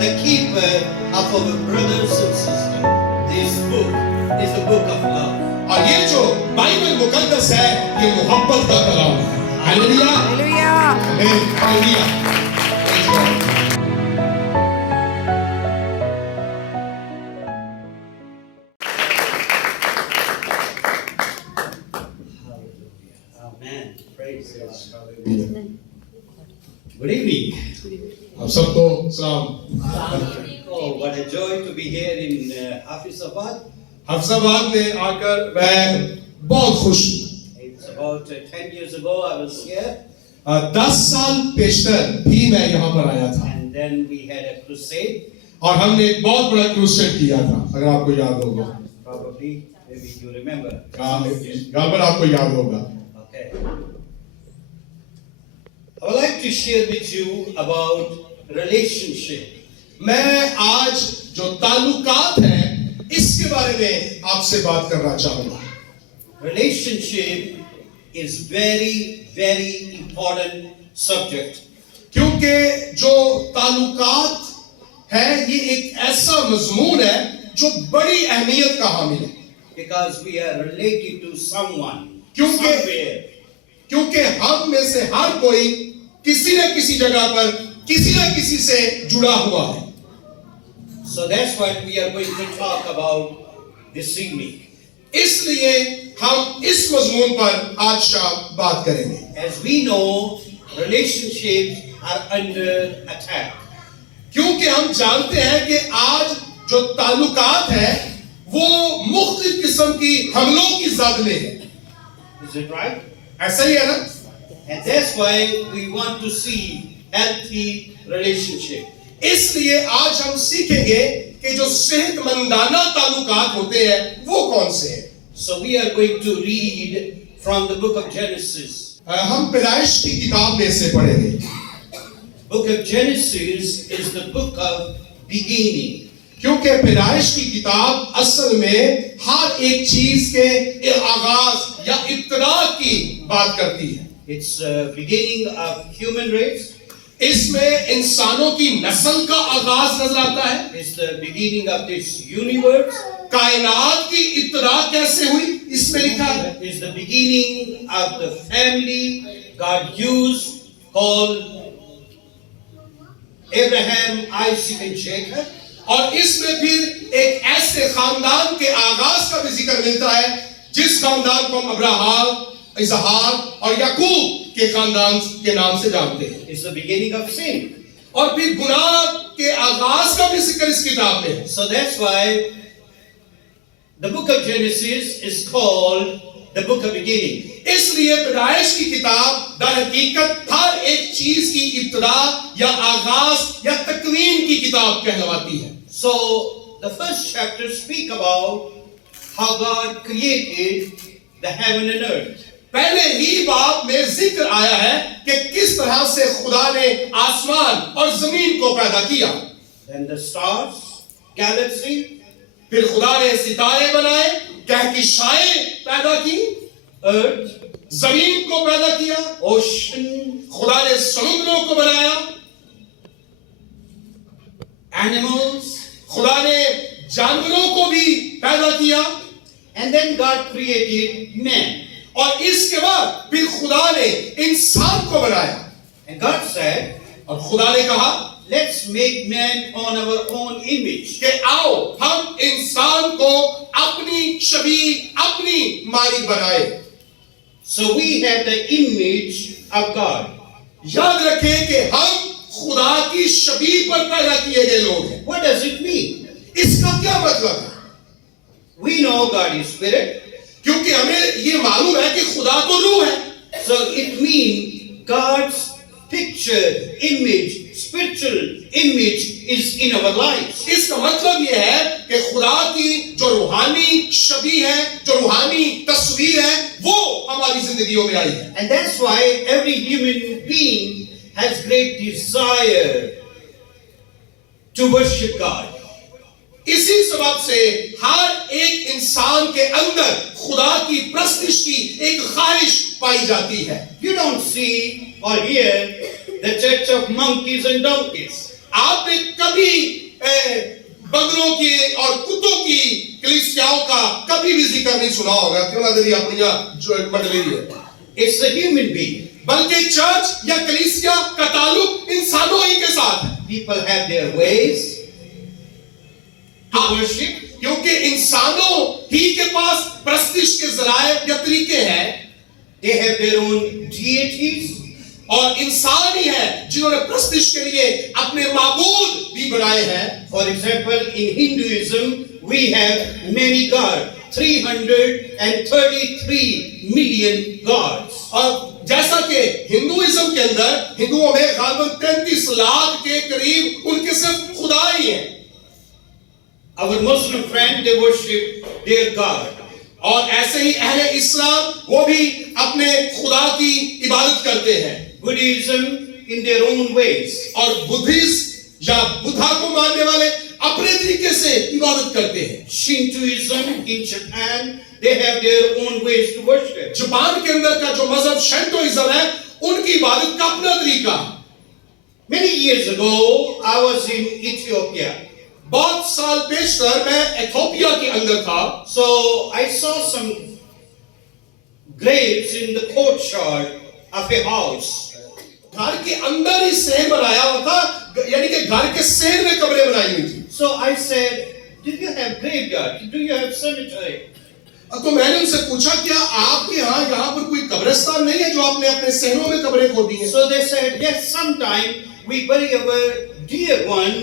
the keeper of our brothers and sisters. This book is the book of love. और ये जो Bible मुकद्दस है ये मोहब्बत का कलाम है। Hallelujah Hallelujah. Hallelujah. Amen. Praise God. Good evening. आप सबको सलाम। Oh, what a joy to be here in Hafizabad. हफ्साबाद में आकर मैं बहुत खुश हूँ। It's about 10 years ago I was here, 10 साल पेशतर भी मैं यहाँ पर आया था and then we had a crusade. और हमने एक बहुत बड़ा क्रूसेड किया था, अगर आपको याद होगा। Probably, maybe you remember. यहाँ पर आपको याद होगा। Okay. I would like to share with you about relationship. मैं आज जो ताल्लुकात हैं इसके बारे में आपसे बात करना चाहूँगा। Relationship is very, very important subject. क्योंकि जो ताल्लुकात है ये एक ऐसा मजमून है जो बड़ी अहमियत का हामिल है। Because we are related to someone, क्योंकि somewhere. क्योंकि हम में से हर कोई किसी न किसी जगह पर किसी न किसी से जुड़ा हुआ है। So that's what we are going to talk about this evening. इसलिए हम इस मजमून पर आज शाम बात करेंगे। As we know, relationships are under attack. क्योंकि हम जानते हैं कि आज जो ताल्लुकात है वो मुख्तलिफ किस्म की हमलों की जद में है। Is it right? ऐसा ही है ना? And that's why we want to see healthy relationship. इसलिए आज हम सीखेंगे कि जो सेहतमंदाना ताल्लुकात होते हैं वो कौन से हैं। So we are going to read from the book of Genesis. हम पैदाइश की किताब में से पढ़ेंगे। Book of Genesis is the book of beginning. क्योंकि पैदाइश की किताब असल में हर एक चीज के आगाज या इब्तिदा की बात करती है। It's beginning of human race. इसमें इंसानों की नस्ल का आगाज नजर आता है। It's the beginning of this universe. कायनात की इब्तिदा कैसे हुई इसमें लिखा है। It's the beginning of the family God used, called Abraham, Isaac and Jacob. और इसमें फिर एक ऐसे खानदान के आगाज का भी जिक्र मिलता है जिस खानदान को हम अब्राहम, इसहाक और याकूब के खानदान के नाम से जानते हैं। It's the beginning of sin. और फिर गुनाह के आगाज का भी जिक्र इस किताब में है। So that's why the book of Genesis is called the book of beginning. इसलिए पैदाइश की किताब दर हकीकत हर एक चीज की इब्तिदा या आगाज या तकवीन की किताब कहलाती है। So the first chapter speak about how God created the heaven and earth. पहले ही बाब में जिक्र आया है कि किस तरह से खुदा ने आसमान और जमीन को पैदा किया। Then the stars, galaxy, फिर खुदा ने सितारे बनाए, कहकशाएं पैदा की, earth, जमीन को पैदा किया, ocean, खुदा ने समुद्रों को बनाया, animals, खुदा ने जानवरों को भी पैदा किया, and then God created man. और इसके बाद फिर खुदा ने इंसान को बनाया। And God said, और खुदा ने कहा let's make man on our own image. कि आओ हम इंसान को अपनी छवि, अपनी माई बनाए। So we have the image of God. याद रखें कि हम खुदा की छवि पर पैदा किए गए लोग हैं। What does it mean? इसका क्या मतलब है? We know God is spirit. क्योंकि हमें ये मालूम है कि खुदा तो रूह है। So it means God's picture, image, spiritual image is in our lives. इसका मतलब ये है कि खुदा की जो रूहानी छवि है, जो रूहानी तस्वीर है, वो हमारी जिंदगियों में आई है। And that's why every human being has great desire to worship God. इसी सबब से हर एक इंसान के अंदर खुदा की प्रस्तिश की एक ख्वाहिश पाई जाती है। You don't see or hear the church of monkeys and donkeys. आपने कभी बंदरों के और कुत्तों की कलीसियाओं का कभी भी जिक्र नहीं सुना होगा, क्यों ना यदि अपनी जो मंडली है, It's a human being. बल्कि चर्च या कलीसिया का ताल्लुक इंसानों ही के साथ है। People have their ways to worship. क्योंकि इंसानों ही के पास प्रस्तिश के जराए या तरीके हैं, They have their own deities. और इंसान ही है जिन्होंने प्रस्तिश के लिए अपने माबूद भी बनाए हैं। For example, in Hinduism, we have many gods, 333 million gods. और जैसा कि हिंदुइज्म के अंदर हिंदुओं में गालबन 33 लाख के करीब उनके सिर्फ खुदा ही हैं। Our Muslim friends, they worship their God. और ऐसे ही अहले इस्लाम वो भी अपने खुदा की इबादत करते हैं। Buddhism in their own ways. और बुद्धिस्ट या बुद्धा को मानने वाले अपने तरीके से इबादत करते हैं। Shintoism in Japan, they have their own ways to worship. Japan के अंदर का जो मजहब शिंटोइज्म है, उनकी इबादत का अपना तरीका है। Many years ago, I was in Ethiopia. बहुत साल पेशतर मैं इथियोपिया के अंदर था। So I saw some graves in the courtyard of a house. घर के अंदर ही सहन बनाया हुआ था, यानी कि घर के सहन में कब्रें बनाई हुई थी। So I said, "Do you have graveyard? Do you have cemetery?" तो मैंने उनसे पूछा, क्या आपके यहाँ पर कोई कब्रिस्तान नहीं है जो आपने अपने सहनों में कब्रें खोदी हैं? So they said, "Yes, sometime we bury our dear one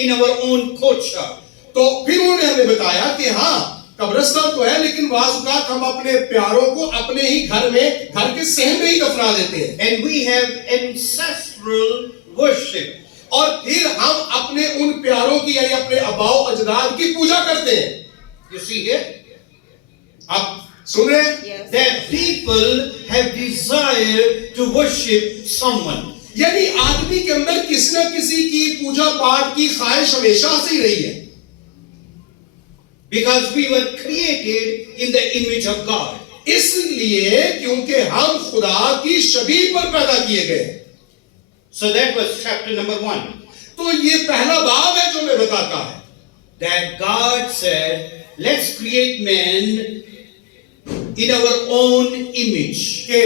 in our own courtyard." तो फिर उन्होंने हमें बताया कि हाँ, कब्रिस्तान तो है, लेकिन वाजुकात हम अपने प्यारों को अपने ही घर में, घर के सहन में ही दफना देते हैं। And we have ancestral worship. और फिर हम अपने उन प्यारों की यानी अपने अबाओ अजदाद की पूजा करते हैं। You see here? आप सुन रहे हैं? Yes. That people have desire to worship someone. यानी आदमी के अंदर किसी न किसी की पूजा पाठ की ख्वाहिश हमेशा से ही रही है। Because we were created in the image of God. इसलिए क्योंकि हम खुदा की शबीह पर पैदा किए गए। So that was chapter number 1. तो ये पहला बाब है जो मैं बताता है, That God said, "Let's create man in our own image." कि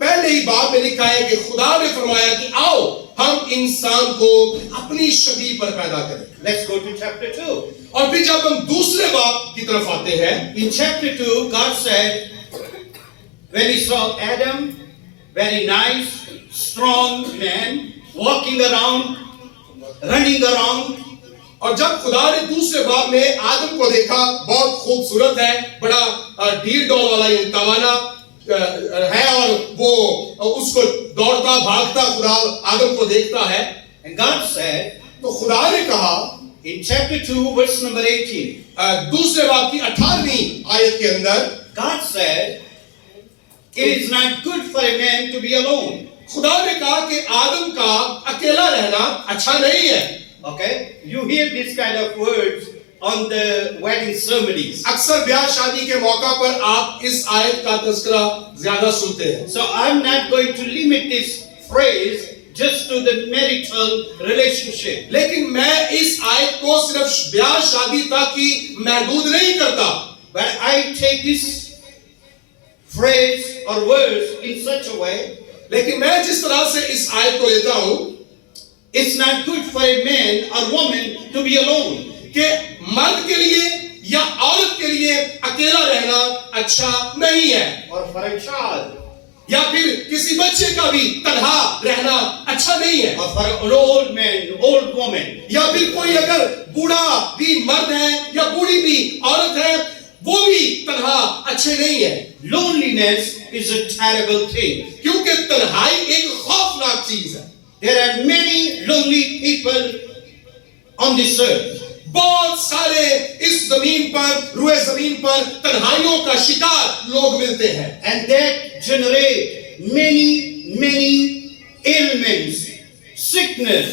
पहले ही बाब में लिखा है कि खुदा ने फरमाया कि आओ हम इंसान को अपनी शबीह पर पैदा करें। Let's go to chapter 2. और फिर जब हम दूसरे बाब की तरफ आते हैं, In chapter 2, God said, when He saw Adam, very nice, strong man, walking around, running around, और जब खुदा ने दूसरे बाब में आदम को देखा, बहुत खूबसूरत है, बड़ा ढील डोल वाला ये तवाना है, और वो उसको दौड़ता भागता खुदा आदम को देखता है। and God said, तो खुदा ने कहा in chapter 2, verse number 18, दूसरे बाब की 18वीं आयत के अंदर, God said, "It is not good for a man to be alone." खुदा ने कहा कि आदम का अकेला रहना अच्छा नहीं है। Okay? You hear this kind of words on the wedding ceremonies. अक्सर ब्याह शादी के मौका पर आप इस आयत का तज़किरा ज्यादा सुनते हैं। So I'm not going to limit this phrase just to the marital relationship. लेकिन मैं इस आयत को सिर्फ ब्याह शादी तक ही महदूद नहीं करता, But I take this phrase or words in such a way, लेकिन मैं जिस तरह से इस आयत को लेता हूं it's not good for a man or woman to be alone. कि मर्द के लिए या औरत के लिए अकेला रहना अच्छा नहीं है, Or for a child, या फिर किसी बच्चे का भी तन्हा रहना अच्छा नहीं है, or for an old man, old woman. या फिर कोई अगर बूढ़ा भी मर्द है या बूढ़ी भी औरत है, वो भी तन्हा अच्छे नहीं है। Loneliness is a terrible thing. क्योंकि तन्हाई एक खौफनाक चीज है। There are many lonely people on this earth. बहुत सारे इस जमीन पर, रुए जमीन पर तन्हाइयों का शिकार लोग मिलते हैं, And that generate many ailments, sickness,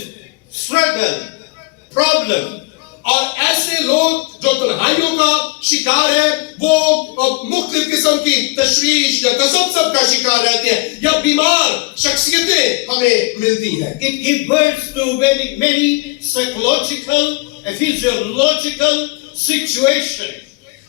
struggle, problem. और ऐसे लोग जो तन्हाइयों का शिकार है, वो मुख्तलिफ किस्म की तशवीश या तसब्सुब का शिकार रहते हैं, या बीमार शख्सियतें हमें मिलती हैं। It gives birth to very many psychological and physiological situations.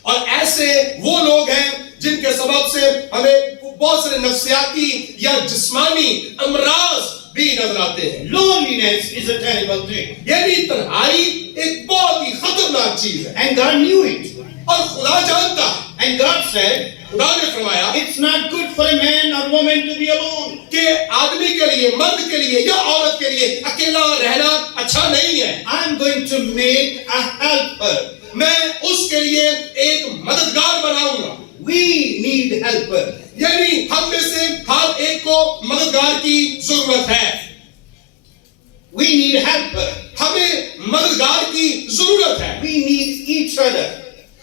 और ऐसे वो लोग हैं जिनके सबब से हमें बहुत सारे नफ्सियाती या जिस्मानी अमराज भी नजर आते हैं। Loneliness is a terrible thing. यानी तन्हाई एक बहुत ही खतरनाक चीज है, And God knew it. और खुदा जानता है। And God said, खुदा ने फरमाया it's not good for a man or woman to be alone. कि आदमी के लिए, मर्द के लिए या औरत के लिए अकेला रहना अच्छा नहीं है। I'm going to make a helper. मैं उसके लिए एक मददगार बनाऊंगा। We need helper. यानी हम में से हर एक को मददगार की जरूरत है। We need helper. हमें मददगार की जरूरत है। We need each other.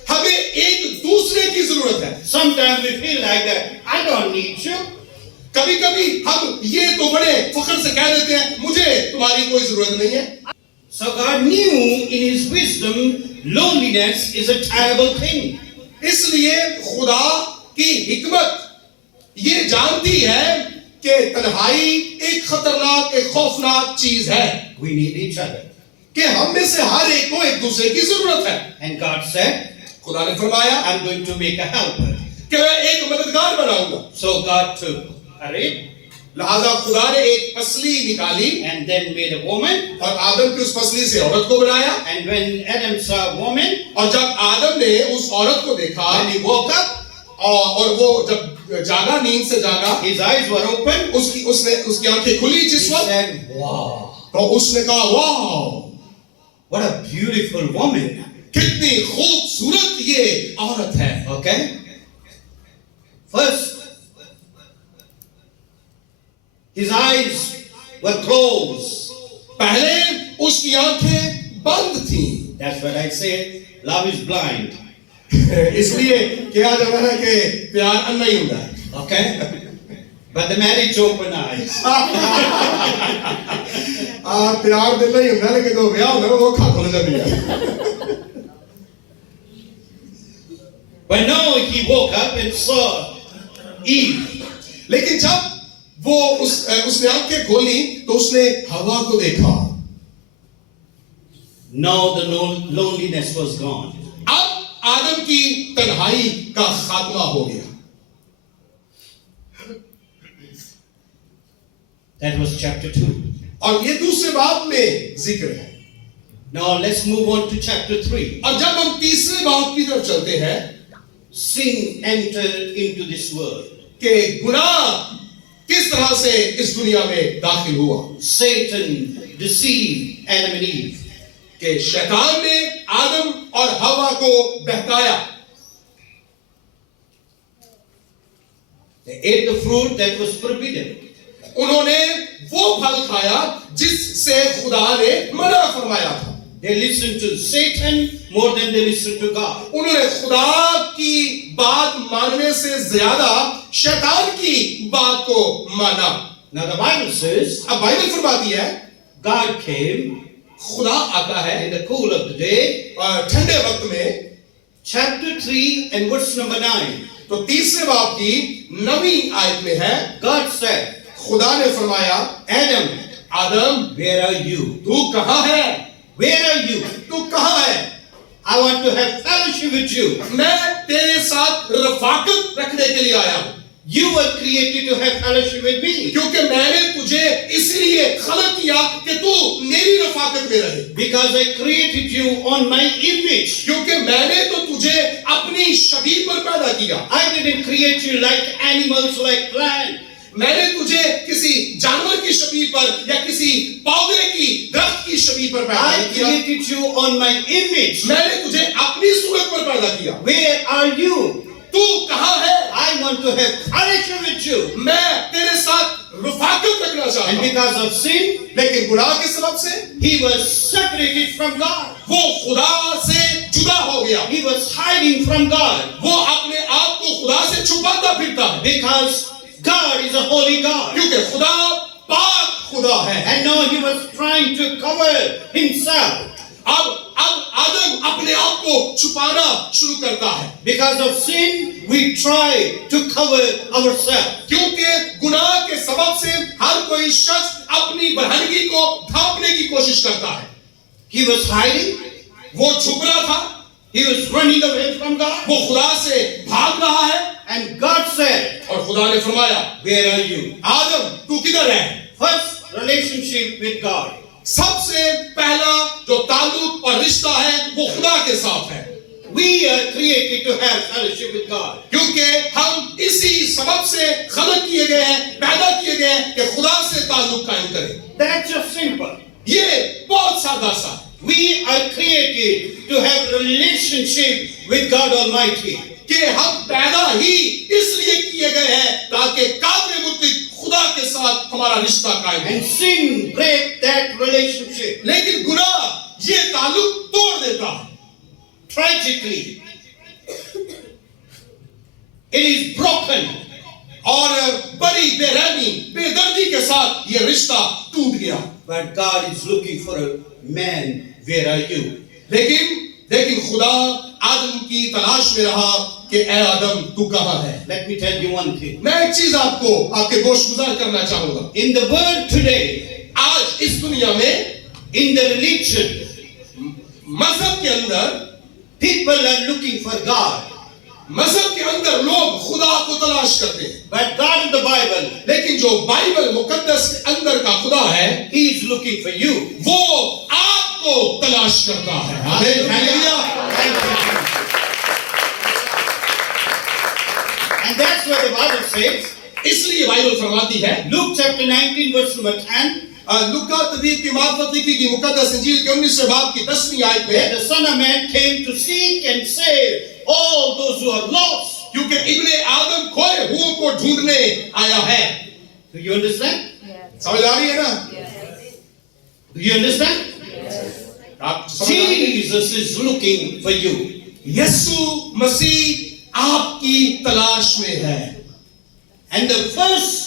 हमें एक दूसरे की जरूरत है। Sometimes we feel like that. I don't need you. कभी कभी हम ये तो बड़े फख्र से कह देते हैं, मुझे तुम्हारी कोई जरूरत नहीं है। So God knew in His wisdom loneliness is a terrible thing. इसलिए खुदा की हिकमत ये जानती है कि तन्हाई एक खतरनाक, एक खौफनाक चीज है, We need each other. कि हम में से हर एक को एक दूसरे की जरूरत है। And God said, खुदा ने फरमाया I'm going to make a helper. कि मैं एक मददगार बनाऊंगा। So God took a rib लिहाजा खुदा ने एक पसली निकाली and then made a woman. और आदम की उस पसली से औरत को बनाया। And when Adam saw a woman, और जब आदम ने उस औरत को देखा when he woke up, और वो जब जागा, नींद से जागा, his eyes were open. उसकी आंखें खुली He जिस वक्त, said, wow, तो उसने कहा वाह, what a beautiful woman. कितनी खूबसूरत ये औरत है। Okay? First, his eyes were closed. पहले उसकी आंखें बंद थीं। That's what I say. Love is blind. इसलिए क्या जाना है कि प्यार अन्ना ही होता है। Okay? But the marriage opened eyes. प्यार दिल नहीं होता, लेकिन जो ब्याह होता है वो अखां खुल जाती है। But now he woke up and saw Eve. लेकिन जब वो उसने आंखें खोली तो उसने हवा को देखा। Now the loneliness was gone. अब आदम की तन्हाई का खात्मा हो गया। That was chapter 2. और ये दूसरे बाब में जिक्र है। Now let's move on to chapter 3. और जब हम तीसरे बाब की तरफ चलते हैं, Sin entered into this world. कि गुनाह किस तरह से इस दुनिया में दाखिल हुआ। Satan deceived Adam and Eve. कि शैतान ने आदम और हवा को बहकाया। They ate the fruit that was forbidden. उन्होंने वो फल खाया जिससे खुदा ने मना फरमाया था। They listened to Satan more than they listened to God. उन्होंने खुदा की बात मानने से ज्यादा शैतान की बात को माना। Now the Bible says अब बाइबल फरमाती है God came खुदा आता है in the cool of the day. ठंडे वक्त में। Chapter 3 and verse number 9. तो तीसरे बाब की 9वीं आयत में है, God said, खुदा ने फरमाया Adam, Adam where are you? तू कहाँ है? Where are you? तू कहाँ है? I want to have fellowship with you. मैं तेरे साथ रफाकत रखने के लिए आया हूँ। You were created to have fellowship with me. क्योंकि मैंने तुझे इसलिए खलक किया कि तू मेरी रफाकत में रहे। Because I created you on my image. क्योंकि मैंने तो तुझे अपनी शबीह पर पैदा किया। I didn't create you like animals, like plants. मैंने तुझे किसी जानवर की शबीह पर या किसी पौधे की, दरख्त की शबीह पर पैदा I किया। created you on my image. मैंने तुझे अपनी सूरत पर पैदा किया। Where are you? तू कहाँ है? I want to have fellowship with you. मैं तेरे साथ रफाकत रखना चाहता And हूँ। because of sin, लेकिन गुनाह के सबब से he was separated from God. वो खुदा से जुदा हो गया। He was hiding from God. वो अपने आप को खुदा से छुपाता फिरता है। Because God is a holy God. क्योंकि खुदा पाक खुदा है। And now he was trying to cover himself. अब अपने आप को छुपाना शुरू करता है। Because of sin, we try to cover ourselves. क्योंकि गुनाह के सबब से हर कोई शख्स अपनी बरहनगी को ढांपने की कोशिश करता है। He was hiding. वो छुप रहा था, He was running away from God. वो खुदा से भाग रहा है, And God said, और खुदा ने फरमाया, where are you? आदम तू किधर है? First relationship with God. सबसे पहला जो ताल्लुक और रिश्ता है वो खुदा के साथ है। We are created to have fellowship with God. क्योंकि हम इसी सबब से खलक किए गए हैं, पैदा किए गए हैं कि खुदा से ताल्लुक कायम करें। That's just simple. ये बहुत सादा सा है। We are created to have relationship with God Almighty. कि हम पैदा ही इसलिए किए गए हैं ताकि काबिल मुतलक खुदा के साथ हमारा रिश्ता कायम हो। And sin break that relationship. लेकिन गुनाह ये ताल्लुक तोड़ देता है। Tragically, it is broken. और बड़ी बेरहमी बेदर्दी के साथ ये रिश्ता टूट गया। But God is looking for a man. Where are you? लेकिन खुदा आदम की तलाश में रहा कि ए आदम तू कहां है। Let me tell you one thing. मैं एक चीज आपको आपके गोशगुजार करना चाहूंगा। In the world today, आज इस दुनिया में in the religion, मजहब के अंदर people are looking for God. मजहब के अंदर लोग खुदा को तलाश करते हैं। But God in the Bible, लेकिन जो बाइबल मुकद्दस के अंदर का खुदा है, He is looking for you. वो आपको तलाश करता है। Hallelujah. And that's what the Bible says. इसलिए बाइबल फरमाती है, Luke chapter 19 verse number 10. लुका तबीब की मार्फत लिखी गई मुकद्दस इंजील के 19वें बाब की 10वीं आयत में, The Son of Man came to seek and save all those who are lost. क्योंकि इब्ने आदम खोए हुओं को ढूंढने आया है। Do you understand? समझ आ रही है ना? Do you understand? आप समझ आ रही है? Jesus is looking for you. यीशु मसीह आपकी तलाश में है। And the first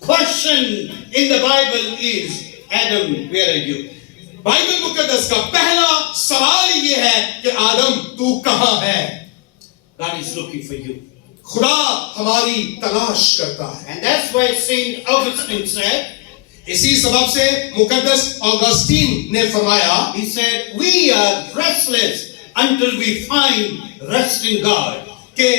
question in the Bible is, Adam, where are you? Bible मुकद्दस का पहला सवाल ये है कि आदम तू कहां है? God is looking for you. खुदा हमारी तलाश करता है। And that's why Saint Augustine said, इसी सबब से मुकद्दस ऑगस्टीन ने फरमाया, he said, we are restless until we find rest in God. कि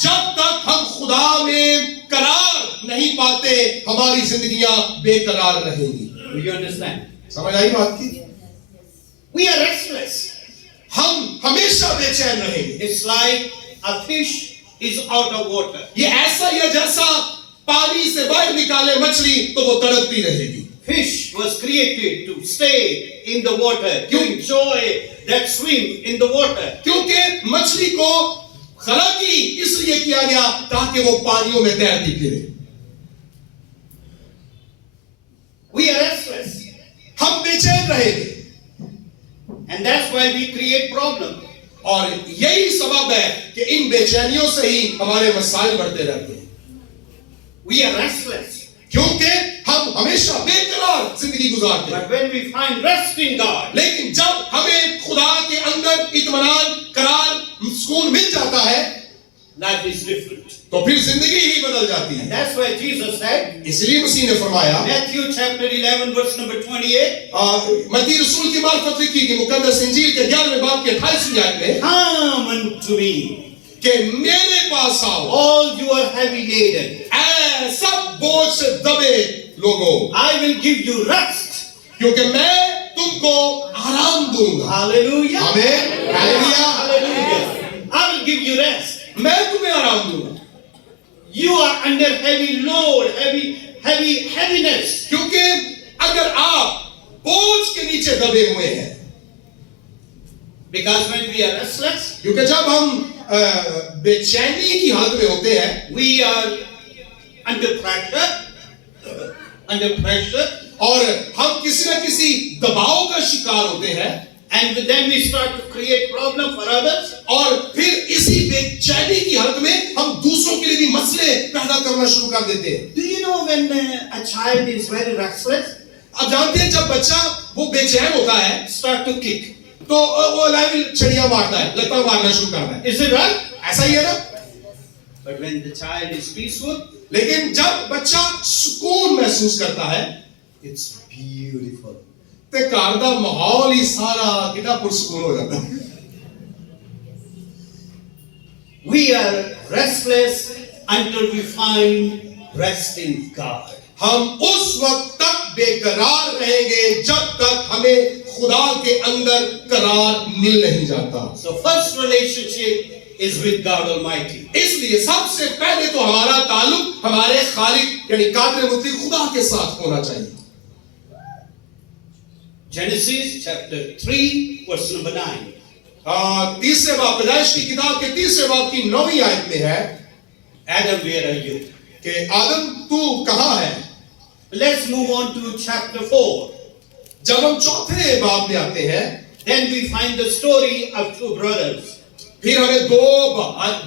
जब तक हम खुदा में करार नहीं पाते हमारी जिंदगियां बेकरार रहेंगी। Do you understand? समझ आई बात की? We are restless. हम हमेशा बेचैन रहेंगे। It's like a fish is out of water. ये ऐसा ही है जैसा पानी से बाहर निकाले मछली तो वो तड़पती रहेगी। Fish was created to stay in the water, to enjoy that swim in the water. क्योंकि मछली को खलाकी इसलिए किया गया ताकि वो पानियों में तैरती फिरे। We are restless. हम बेचैन रहेंगे। And that's why we create problems. और यही सबब है कि इन बेचैनियों से ही हमारे मसाइल बढ़ते रहते हैं। We are restless. क्योंकि हम हमेशा बेकरार जिंदगी गुजारते हैं। But when we find rest in God, लेकिन जब हमें खुदा के अंदर इत्मीनान, करार, सुकून मिल जाता है, life is different. तो फिर जिंदगी ही बदल जाती है। That's why Jesus said, इसलिए मसीह ने फरमाया, Matthew chapter 11 verse number 28, मत्ती रसूल की मार्फत लिखी कि मुकद्दस इंजील के 11वें बाब के 28वें आयत में, come unto me, कि मेरे पास आओ all you are heavy laden, ऐ सब बोझ से दबे लोगों, I will give you rest. क्योंकि मैं तुमको आराम दूंगा। Hallelujah. आमीन, hallelujah. Hallelujah. I will give you rest. मैं तुम्हें आराम दूंगा। You are under heavy load, heaviness. क्योंकि अगर आप बोझ के नीचे दबे हुए हैं, Because when we are restless, क्योंकि जब हम बेचैनी की हालत में होते हैं, we are under pressure, और हम किसी न किसी दबाव का शिकार होते हैं, and then we start to create problem for others. और फिर इसी बेचैनी की हालत में हम दूसरों के लिए भी मसले पैदा करना शुरू कर देते हैं। Do you know when a child is very restless, आप जानते हैं जब बच्चा वो बेचैन होता है, start to kick. तो वो लाइव छड़ियां मारता है, लता मारना शुरू करता है। Is it right? ऐसा ही है ना? But when the child is peaceful, लेकिन जब बच्चा सुकून महसूस करता है, it's beautiful. तो घर का माहौल ही सारा कितना पुरसकून हो जाता है। We are restless until we find rest in God. हम उस वक्त तक बेकरार रहेंगे जब तक हमें खुदा के अंदर करार मिल नहीं जाता। So first relationship is with God Almighty. इसलिए सबसे पहले तो हमारा ताल्लुक हमारे खालिक यानी कादिर मुतलक खुदा के साथ होना चाहिए। Genesis chapter 3 verse number 9. तीसरे बाब पैदाइश की किताब के तीसरे बाब की 9वीं आयत में है, Adam, where are you? कि आदम तू कहाँ है? Let's move on to chapter 4. जब हम चौथे बाब में आते हैं, Then we find the story of two brothers. फिर हमें दो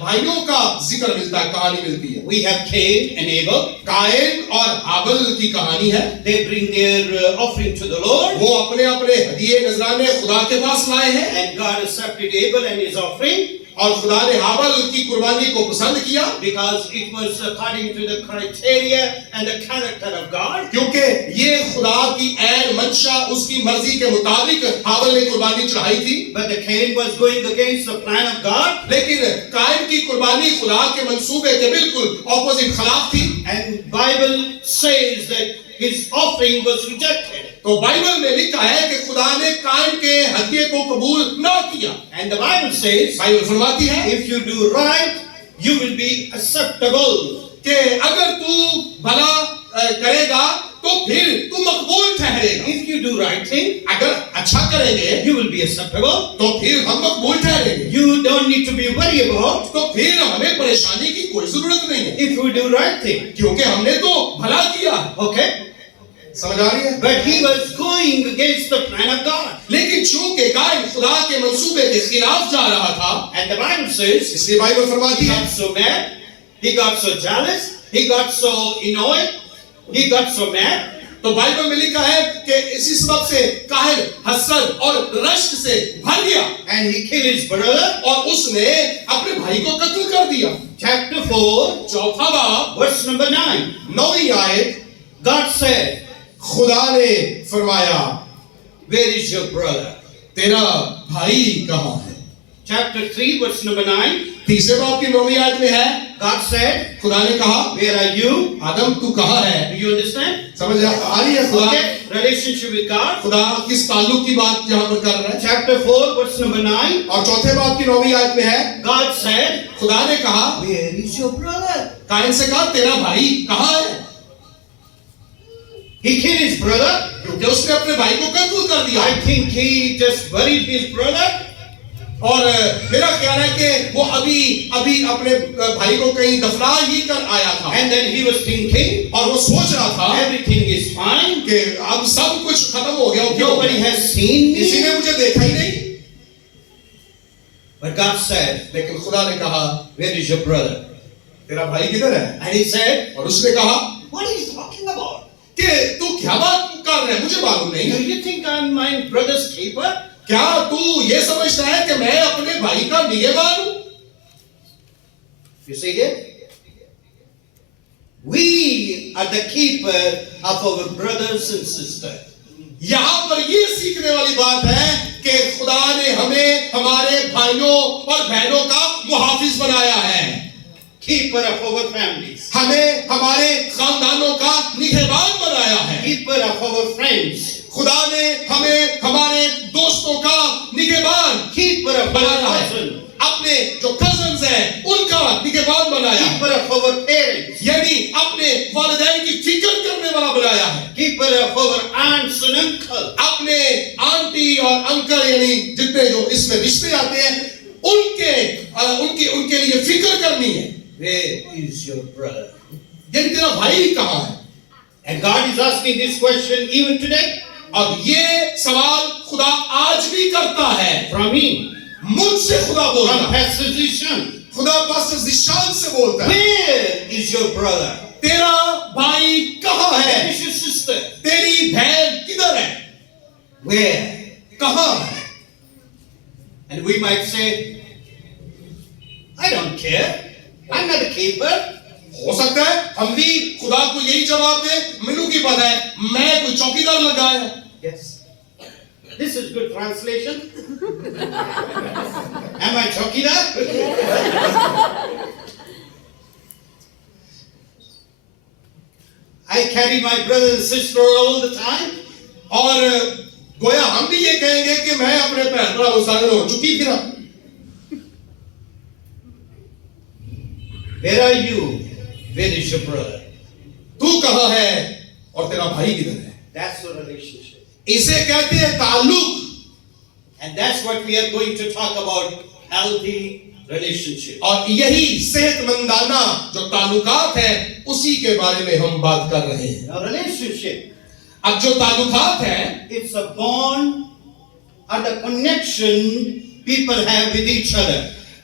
भाइयों का जिक्र मिलता है, कहानी मिलती है। We have Cain and Abel. कायन और हाबिल की कहानी है। They bring their offering to the Lord. वो अपने अपने हदिये नजराने खुदा के पास लाए हैं, And God accepted Abel and his offering और खुदा ने हाबिल की कुर्बानी को पसंद किया, because it was according to the criteria and the character of God. क्योंकि ये खुदा की ऐन मंशा उसकी मर्जी के मुताबिक हाबिल ने कुर्बानी चढ़ाई थी। But the Cain was going against the plan of God. लेकिन कायन की कुर्बानी खुदा के मंसूबे के बिल्कुल ऑपोजिट खिलाफ थी। And Bible says that his offering was rejected. तो बाइबल में लिखा है कि खुदा ने कायन के हदिये को कबूल न किया। And the Bible says, Bible फरमाती है if you do right, you will be acceptable. कि अगर तू भला करेगा तो फिर तू मकबूल ठहरेगा। If you do right thing, अगर अच्छा करेंगे you will be acceptable. तो फिर हम मकबूल ठहरेंगे। You don't need to be worried about तो फिर हमें परेशानी की कोई जरूरत नहीं है, if we do right thing. क्योंकि हमने तो भला किया। Okay? समझ आ रही है? But he was going against the plan of God. लेकिन चूंकि कायन खुदा के मंसूबे के खिलाफ जा रहा था, And the Bible says, इसलिए बाइबल फरमाती he है got so mad, he got so jealous, he got so annoyed, he got so mad. तो बाइबल में लिखा है कि इसी सबब से काहिर हसद और रश्क से भर गया And he killed his brother. और उसने अपने भाई को कत्ल कर दिया। Chapter 4, चौथा बाब verse number 9. 9वीं आयत, God said, खुदा ने फरमाया, where is your brother? तेरा भाई कहाँ है? Chapter 3, verse number 9. तीसरे बाब की 9वीं आयत में है, God said, खुदा ने कहा, where are you? आदम तू कहाँ है? Do you understand? समझ आ रही है? खुदा Okay, relationship with God. खुदा किस ताल्लुक की बात यहाँ पर कर रहा है? Chapter 4, verse number 9. और चौथे बाब की 9वीं आयत में है, God said, खुदा ने कहा, where is your brother? कायन से कहा, तेरा भाई कहाँ है? He killed his brother. क्योंकि उसने अपने भाई को कत्ल कर दिया। I think he just buried his brother. और मेरा ख्याल है कि वो अभी अपने भाई को कहीं दफना ही कर आया था। And then he was thinking, और वो सोच रहा था everything is fine. कि अब सब कुछ खत्म हो गया, Nobody has seen किसी me. ने मुझे देखा ही नहीं। But God said, लेकिन खुदा ने कहा, where is your brother? तेरा भाई किधर है? And he said, और उसने कहा what are you talking about? कि तू क्या बात कर रहा है, मुझे मालूम Do नहीं। you think I'm my brother's keeper? क्या तू ये समझता है कि मैं अपने भाई का निगहबान हूं? You see it? We are the keeper of our brothers and sisters. यहां पर ये सीखने वाली बात है कि खुदा ने हमें हमारे भाइयों और बहनों का मुहाफिज बनाया है। Keeper of our families. हमें हमारे खानदानों का निगहबान बनाया है। Keeper of our friends. खुदा ने हमें हमारे दोस्तों का निगहबान Keeper of our बनाया है। cousins. अपने जो कजन्स हैं उनका निगहबान बनाया है। Keeper of our parents. यानी अपने वालिदैन की फिक्र करने वाला बनाया है। Keeper of our aunts and uncles. अपने आंटी और अंकल यानी जितने जो इसमें रिश्ते आते हैं उनके लिए फिक्र करनी है। Where is your brother? यानी तेरा भाई कहाँ है? And God is asking this question even today अब ये सवाल खुदा आज भी करता है। from me, मुझसे खुदा बोलता from है। Pastor Zishan. खुदा पास्टर जिशान से बोलता है, Where is your brother? तेरा भाई कहाँ Where है? is your sister? तेरी बहन किधर है? Where? कहाँ है? And we might say, I don't care. I'm not a keeper. हो सकता है हम भी खुदा को यही जवाब दें, मेनू की पता है, मैं कोई चौकीदार लगा है। Yes. This is good translation. Am I chowkidar? I carry my brother and sister all the time. और गोया हम भी ये कहेंगे कि मैं अपने भैन भरा सागर हो चुकी फिरा। Where are you? Where is your brother? तू कहाँ है और तेरा भाई किधर है? That's the relationship. इसे कहते हैं ताल्लुक। And that's what we are going to talk about, healthy relationship. और यही सेहतमंदाना जो ताल्लुकात है उसी के बारे में हम बात कर रहे हैं। Now relationship, अब जो ताल्लुकात है it's a bond or the connection people have with each other.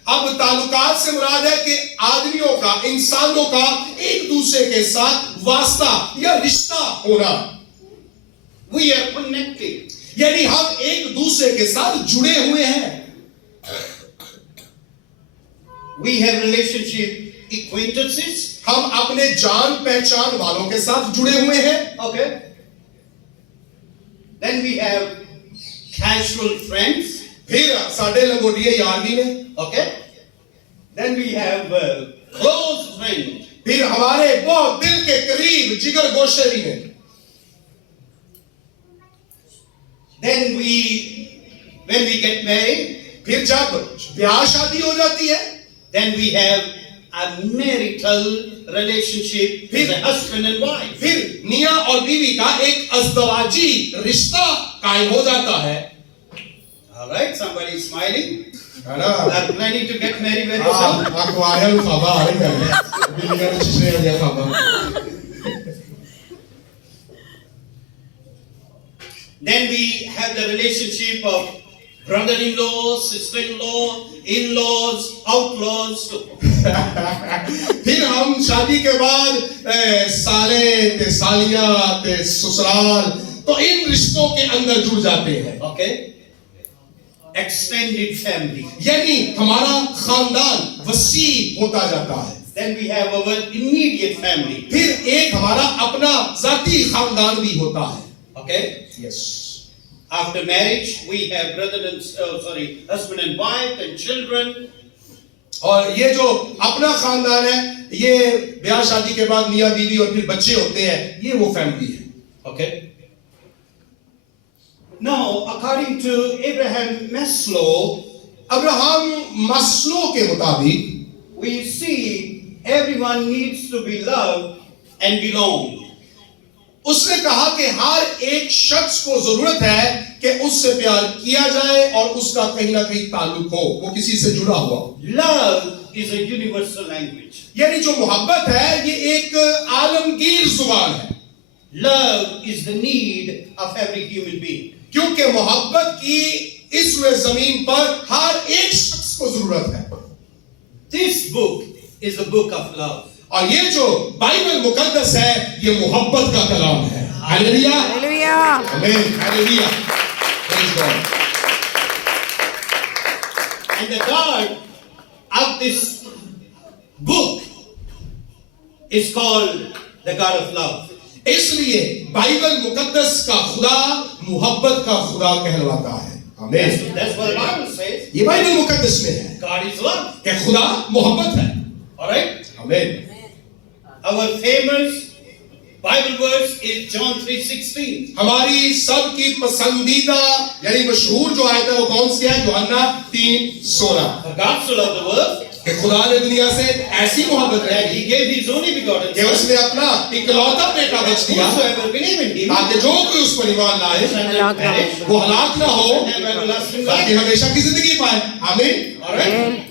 अब ताल्लुकात से मुराद है कि आदमियों का, इंसानों का एक दूसरे के साथ वास्ता या रिश्ता होना। We are connected. यानी हम एक दूसरे के साथ जुड़े हुए हैं। We have relationship acquaintances. हम अपने जान पहचान वालों के साथ जुड़े हुए हैं। Okay. Then we have casual friends. फिर साडे लंगोटिए यार भी ने। Okay. Then we have close friends. फिर हमारे बहुत दिल के करीब जिगर गोशे भी ने। Then when we get married, फिर जब ब्याह शादी हो जाती है, then we have a marital relationship with a husband and wife. फिर मियां और बीवी का एक अज़दवाजी रिश्ता कायम हो जाता है। All right, somebody is smiling. है ना? Are planning to get married very soon? आपको आया हूँ खाबा आ रही है। बीवी का रिश्ते हो गया खाबा। Then we have the relationship of brother-in-law, sister-in-law, in-laws, outlaws. फिर हम शादी के बाद साले ते सालियां ते ससुराल तो इन रिश्तों के अंदर जुड़ जाते हैं। Okay? Extended family. यानी हमारा खानदान वसी होता जाता है। Then we have our immediate family. फिर एक हमारा अपना जाती खानदान भी होता है। Okay? Yes. After marriage, we have husband and wife and children. और ये जो अपना खानदान है, ये ब्याह शादी के बाद मियां बीवी और फिर बच्चे होते हैं, ये वो फैमिली है। Okay? Now, according to Abraham Maslow, Abraham Maslow के मुताबिक we see everyone needs to be loved and belong. उसने कहा कि हर एक शख्स को जरूरत है कि उससे प्यार किया जाए और उसका कहीं ना कहीं ताल्लुक हो, वो किसी से जुड़ा हुआ हो। Love is a universal language. यानी जो मोहब्बत है ये एक आलमगीर जुबान है। Love is the need of every human being. क्योंकि मोहब्बत की इस जमीन पर हर एक शख्स को जरूरत है। This book is a book of love. और ये जो बाइबल मुकद्दस है ये मोहब्बत का कलाम है। हालेलुया, हालेलुया, आमीन, hallelujah, praise God. And the God of this book is called the God of love. इसलिए बाइबल मुकद्दस का खुदा मोहब्बत का खुदा कहलवाता है। आमीन। That's what the Bible says. ये बाइबल मुकद्दस में है God is love. कि खुदा मोहब्बत है। All right? आमीन। Our famous Bible verse is John 3:16. हमारी सबकी पसंदीदा यानी मशहूर जो आयत है वो कौन सी है? यूहन्ना 3:16। For God so loved the world कि खुदा ने दुनिया से ऐसी मोहब्बत that रखी He gave His only begotten कि Son. उसने अपना इकलौता बेटा बच दिया Whosoever believe in Him ताकि जो कोई उस पर ईमान लाए shall not perish, वो हलाक ना हो but have everlasting ताकि life. हमेशा की जिंदगी पाए। आमीन। All right?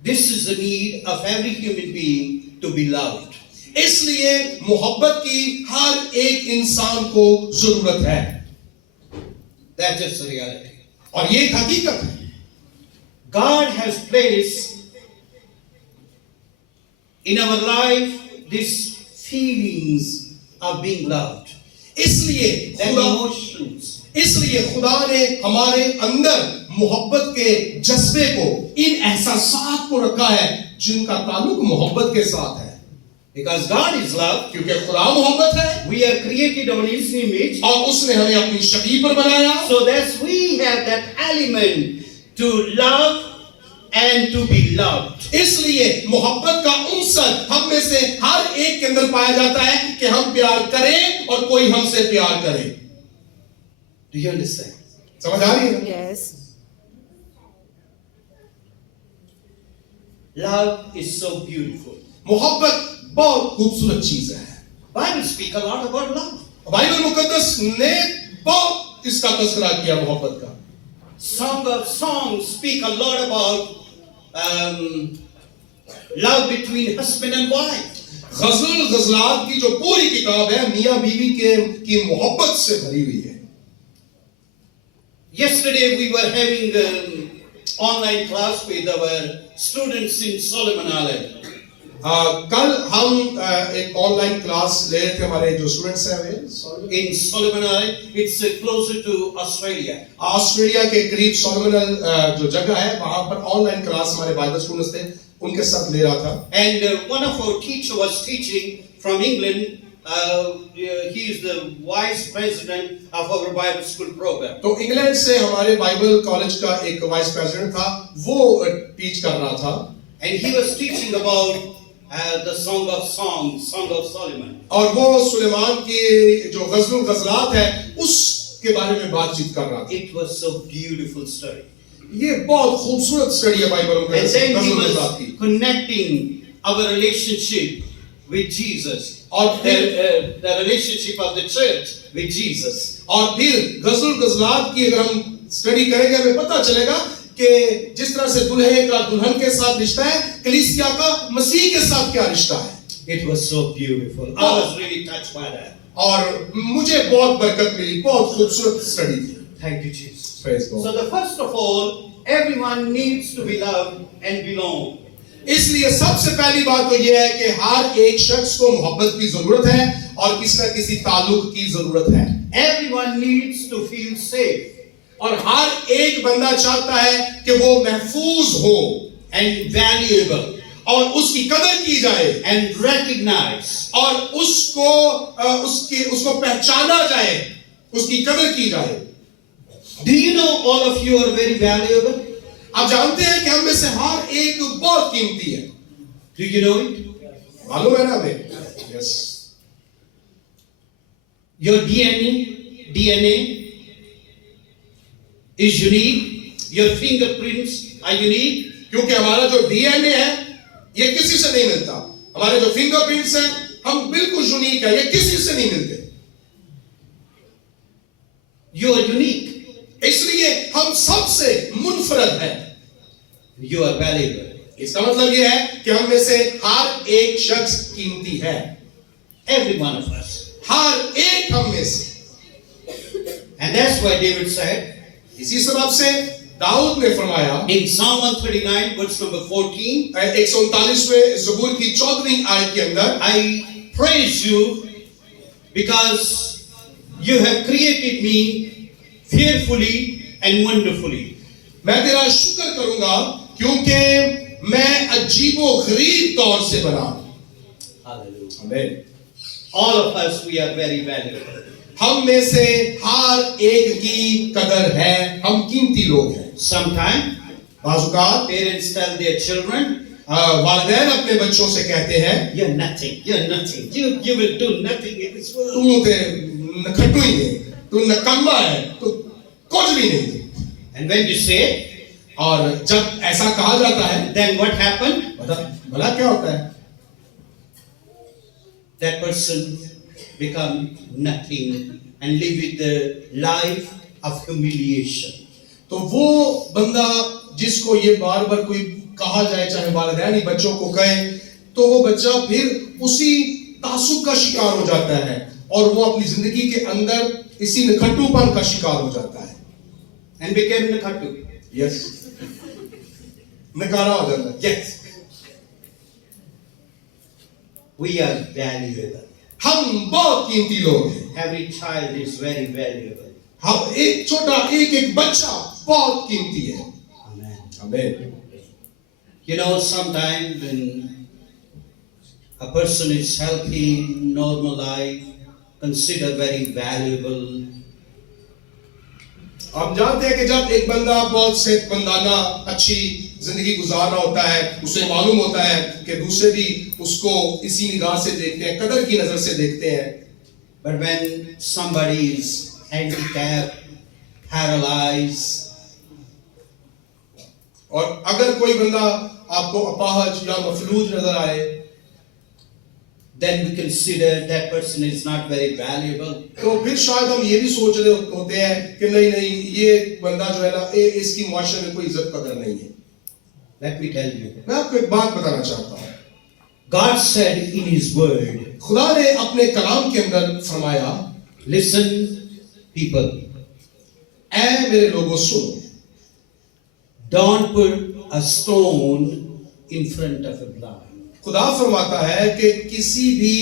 This is the need of every human being to be loved. इसलिए मोहब्बत की हर एक इंसान को जरूरत है। That is the reality. और ये एक हकीकत है। God has placed in our life these feelings of being loved. इसलिए that खुदा emotions. इसलिए खुदा ने हमारे अंदर मोहब्बत के जज्बे को, इन एहसासात को रखा है जिनका ताल्लुक मोहब्बत के साथ है। Because God is love, क्योंकि खुदा मोहब्बत है we are created on His image. और उसने हमें अपनी शक्ल पर बनाया। So that's we have that element to love and to be loved. इसलिए मोहब्बत का अंसर हम में से हर एक के अंदर पाया जाता है कि हम प्यार करें और कोई हमसे प्यार करे। Do you understand? समझ आ रही है? Yes. Love is so beautiful. मोहब्बत बहुत खूबसूरत चीज है। Bible speak a lot about love. Bible मुकद्दस ने बहुत इसका तज़किरा किया मोहब्बत का। Song of Songs speak a lot about love between husband and wife. गजल गजलात की जो पूरी किताब है मियाँ बीवी की मोहब्बत से भरी हुई है। Yesterday we were having online class with our students in Solomon Island. कल हम एक ऑनलाइन क्लास ले रहे थे, हमारे जो स्टूडेंट्स हैं वे In Solomon Island, it's closer to Australia. Australia के करीब सोलोमन जो जगह है वहां पर ऑनलाइन क्लास हमारे बाइबल स्टूडेंट्स थे उनके साथ ले रहा था। And one of our teacher was teaching from England. He is the vice president of our Bible school program. तो इंग्लैंड से हमारे बाइबल कॉलेज का एक वाइस प्रेसिडेंट था, वो टीच कर रहा था And he was teaching about the Song of Songs, Song of Solomon. और वो सुलेमान की जो गजल गजलात है उसके बारे में बातचीत कर रहा था। It was so beautiful study. ये बहुत खूबसूरत स्टडी है बाइबल में And then he गजल गजलात was की। connecting our relationship with Jesus, और फिर the relationship of the church with Jesus. और फिर गजल गजलात की अगर हम स्टडी करेंगे हमें पता चलेगा कि जिस तरह से दुल्हे का दुल्हन के साथ रिश्ता है, कलीसिया का मसीह के साथ क्या रिश्ता है। It was so beautiful. I was really touched by that. और मुझे बहुत बरकत मिली, बहुत खूबसूरत स्टडी थी। Thank you, Jesus. Praise God. So the first of all, everyone needs to be loved and belong. इसलिए सबसे पहली बात तो यह है कि हर एक शख्स को मोहब्बत की जरूरत है और किसी न किसी ताल्लुक की जरूरत है। Everyone needs to feel safe और हर एक बंदा चाहता है कि वो महफूज हो and valuable और उसकी कदर की जाए and recognized. और उसको पहचाना जाए, उसकी कदर की जाए। Do you know all of you are very valuable? आप जानते हैं कि हम में से हर एक बहुत कीमती है। Do you know it? मालूम है ना हमें? Yes. Your DNA is unique. Your fingerprints are unique. क्योंकि हमारा जो डीएनए है ये किसी से नहीं मिलता। हमारे जो फिंगरप्रिंट्स हैं हम बिल्कुल यूनिक है, ये किसी से नहीं मिलते। You are unique. इसलिए हम सबसे मुनफरद हैं। You are valuable. इसका मतलब ये है कि हम में से हर एक शख्स कीमती है। Every one of us. हर एक हम में से। And that's why David said इसी सबब से दाऊद ने फरमाया in Psalm 139 verse number 14, 139वें ज़बूर की 14वीं आयत के अंदर, I praise you because you have created me fearfully and wonderfully. मैं तेरा शुक्र करूंगा क्योंकि मैं अजीबो गरीब तौर से बना। Hallelujah. आमीन। All of us, we are very valuable. हम में से हर एक की कदर है, हम कीमती लोग हैं। Sometimes बाज़-औक़ात parents tell their children, वालिदैन अपने बच्चों से कहते हैं you're nothing, you will do nothing in this world. तू ते नखट्टू ही नहीं, तू नकम्मा है, तू कुछ भी नहीं। And when you say, और जब ऐसा कहा जाता है then what happened? भला क्या होता है? That person become nothing and live with the life of humiliation. तो वो बंदा जिसको ये बार बार कोई कहा जाए, चाहे वालिदैन ही बच्चों को कहे, तो वो बच्चा फिर उसी तासुब का शिकार हो जाता है और वो अपनी जिंदगी के अंदर इसी नखट्टूपन का शिकार हो जाता है। And became nakhattu. यस, नकारा हो जाता है। Yes. We are valuable. हम बहुत कीमती लोग हैं। Every child is very valuable. हम एक छोटा एक बच्चा बहुत कीमती है। Amen. आमीन। You know, sometimes when a person is healthy, normal life, considered very valuable. आप जानते हैं कि जब एक बंदा बहुत सेहतमंदाना अच्छी जिंदगी गुजार रहा होता है, उसे मालूम होता है कि दूसरे भी उसको इसी निगाह से देखते हैं, कदर की नजर से देखते हैं। But when somebody is handicapped, paralyzed, और अगर कोई बंदा आपको अपाहज या मफलूज नजर आए, then we consider that person is not very valuable. तो फिर शायद हम ये भी सोच रहे होते हैं कि नहीं ये बंदा जो है ना इसकी मुआशरे में कोई इज्जत कदर नहीं है। Let me tell you. मैं आपको एक बात बताना चाहता हूँ। God said in His Word, खुदा ने अपने कलाम के अंदर फरमाया, listen, people, ऐ मेरे लोगों सुनो, don't put a stone in front of a blind. खुदा फरमाता है कि किसी भी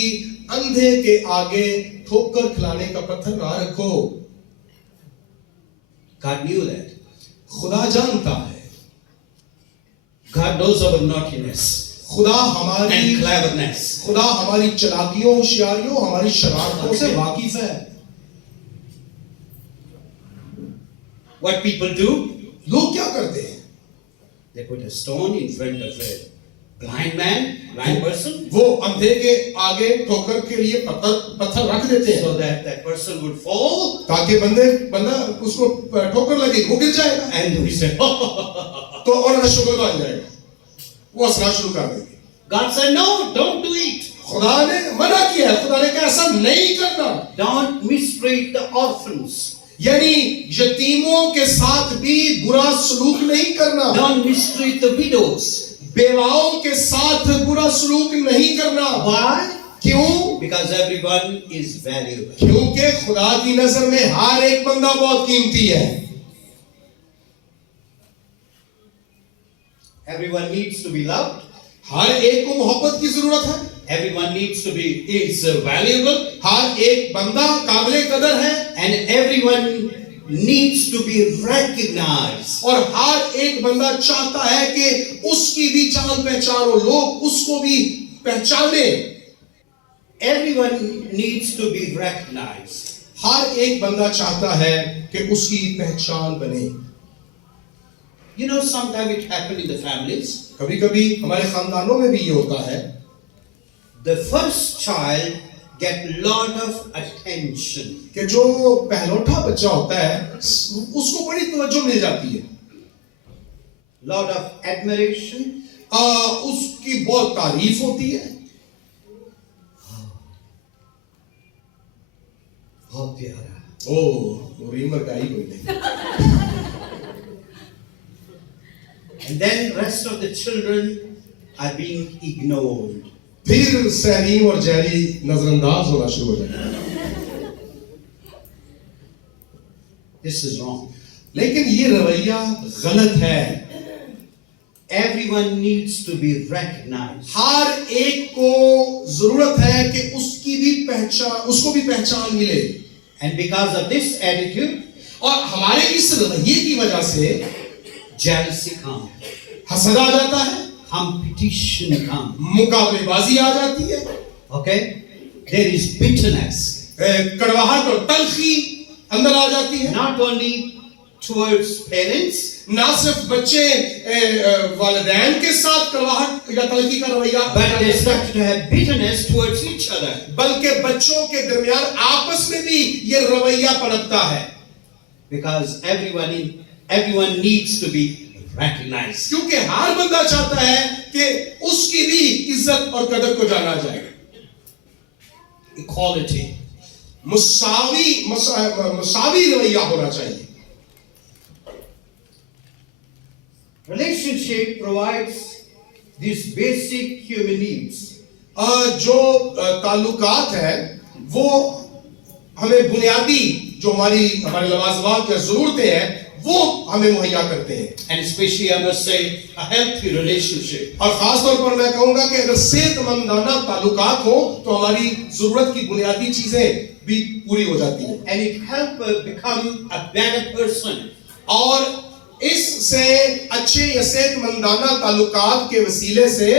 अंधे के आगे ठोकर खिलाने का पत्थर ना रखो। God knew that. खुदा जानता है, God knows our naughtiness खुदा and हमारी cleverness. खुदा हमारी चालाकियों, होशियारियों, हमारी शरारतों से वाकिफ है। What people do? लोग क्या करते हैं? They put a stone in front of a blind man, blind person, वो अंधे के आगे ठोकर के लिए पत्थर रख देते हैं so that that person would fall. ताकि बंदा उसको ठोकर लगे, वो गिर जाएगा And we said, तो और ना शुक्र बन जाएगा, वो हंसना शुरू कर देंगे। God said, no, don't do it. खुदा ने मना किया है, खुदा ने कहा ऐसा नहीं करना। Don't mistreat the orphans. यानी यतीमों के साथ भी बुरा सलूक नहीं करना, Don't mistreat the widows. बेवाओं के साथ बुरा सलूक नहीं करना। Why? क्यों? Because everyone is valuable. क्योंकि खुदा की नजर में हर एक बंदा बहुत कीमती है। Everyone needs to be loved. हर एक को मोहब्बत की जरूरत है। Everyone needs to be valuable, हर एक बंदा काबिले कदर है and everyone needs to be recognized. और हर एक बंदा चाहता है कि उसकी भी जान पहचान हो, लोग उसको भी पहचाने। Everyone needs to be recognized. हर एक बंदा चाहता है कि उसकी पहचान बने। You know, sometimes it happens in the families. कभी-कभी हमारे खानदानों में भी ये होता है, The first child get lot of attention. कि जो पहलौठा बच्चा होता है उसको बड़ी तवज्जो मिल जाती है, Lot of admiration. उसकी बहुत तारीफ होती है। बहुत प्यारा. वो रीमर का ही कोई नहीं। And then rest of the children are being ignored. फिर सलीम और जैरी नजरअंदाज होना शुरू हो जाता है। This is wrong. लेकिन ये रवैया गलत है। Everyone needs to be recognized. हर एक को जरूरत है कि उसको भी पहचान मिले। And because of this attitude, और हमारे इस रवैये की वजह से jealousy comes, हसद आ जाता है, competition comes. मुकाबलेबाजी आ जाती है, Okay? There is bitterness. कड़वाहट और तलखी अंदर आ जाती है। Not only towards parents, ना सिर्फ बच्चे वालिदैन के साथ कड़वाहट या तलखी का रवैया, but they start to have bitterness towards each other. बल्कि बच्चों के दरमियान आपस में भी ये रवैया पनपता है। Because everyone needs to be recognized. क्योंकि हर बंदा चाहता है कि उसकी भी इज्जत और कदर को जाना जाए। Equality. मुसावी रवैया होना चाहिए। Relationship provides these basic human needs. जो ताल्लुकात है वो हमें बुनियादी जो हमारी लवाजमात या जरूरतें हैं वो हमें मुहैया करते हैं। And especially I must say a healthy relationship. और खास तौर पर मैं कहूंगा कि अगर सेहतमंदाना ताल्लुकात हो तो हमारी जरूरत की बुनियादी चीजें भी पूरी हो जाती हैं And it helps us become a better person. और इससे अच्छे या सेहतमंदाना ताल्लुकात के वसीले से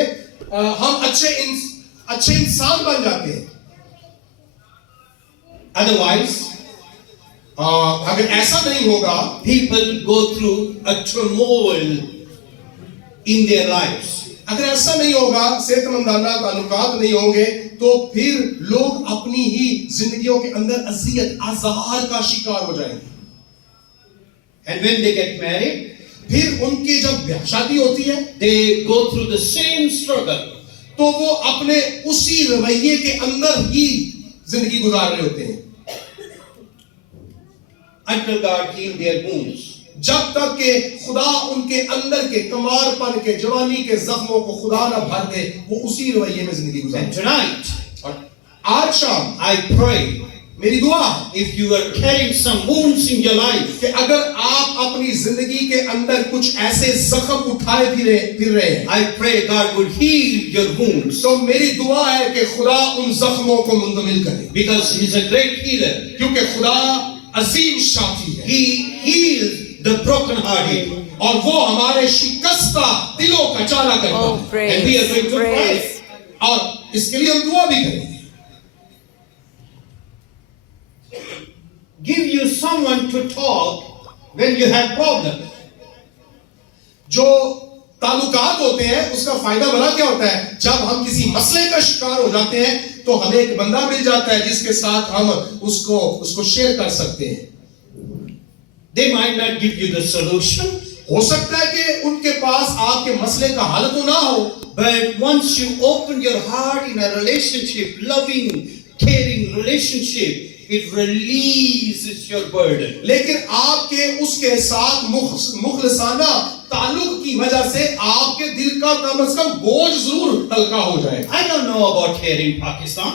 हम अच्छे इंसान बन जाते हैं। Otherwise, अगर ऐसा नहीं होगा, people go through a turmoil in their lives. अगर ऐसा नहीं होगा, सेहतमंदाना ताल्लुकात नहीं होंगे, तो फिर लोग अपनी ही जिंदगियों के अंदर अज़ियत आज़ार का शिकार हो जाएंगे। And when they get married, फिर उनकी जब ब्याह शादी होती है, they go through the same struggle. तो वो अपने उसी रवैये के अंदर ही जिंदगी गुजार रहे होते हैं Until God heal their wounds. जब तक के खुदा उनके अंदर के कमारपन के जवानी के जख्मों को खुदा न भर दे, वो उसी रवैये में जिंदगी And गुजारे। tonight, और आज शाम I pray, मेरी दुआ है if you are carrying some wounds in your life, कि अगर आप अपनी जिंदगी के अंदर कुछ ऐसे जख्म उठाए फिर रहे हैं, I pray God would heal your wounds. तो मेरी दुआ है कि खुदा उन जख्मों को मुंतमिल करे, Because He's a great healer. क्योंकि खुदा अजीम शाफी है He heals the brokenhearted. और वो हमारे शिकस्ता दिलों का चारा करता Oh, है। praise, And we are going to praise. pray. और इसके लिए हम दुआ भी करेंगे। Give you someone to talk when you have problems. जो ताल्लुकात होते हैं उसका फायदा भला क्या होता है? जब हम किसी मसले का शिकार हो जाते हैं तो हमें एक बंदा मिल जाता है जिसके साथ हम उसको शेयर कर सकते हैं। They might not give you the solution, हो सकता है कि उनके पास आपके मसले का हल तो ना हो, but once you open your heart in a relationship, loving, caring relationship, it releases your burden. लेकिन आपके उसके साथ मुखलसाना ताल्लुक की वजह से आपके दिल का कम से कम बोझ जरूर हल्का हो जाएगा। I don't know about here in Pakistan.